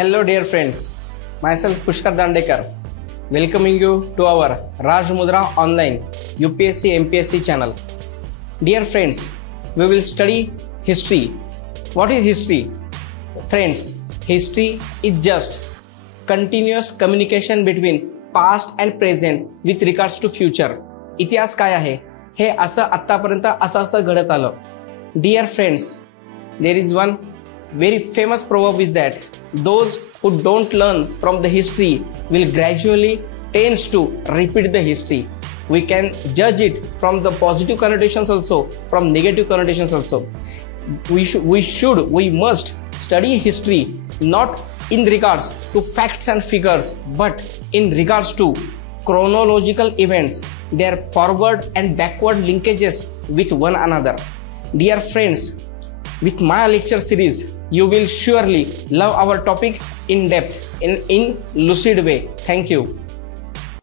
Hello dear friends, myself Pushkar Dandekar, welcoming you to our Rajmudra online UPSC MPSC channel. Dear friends, we will study history. What is history? Friends, history is just continuous communication between past and present with regards to future. इतिहास काय आहे हे असं आतापर्यंत असं घडत आलं. Dear friends, there is one very famous proverb is that those who don't learn from the history will gradually tends to repeat the history. We can judge it from the positive connotations also, from negative connotations also. We must study history not in regards to facts and figures, but in regards to chronological events, their forward and backward linkages with one another. Dear friends, with my lecture series, you will surely love our topic in depth, in lucid way. Thank you.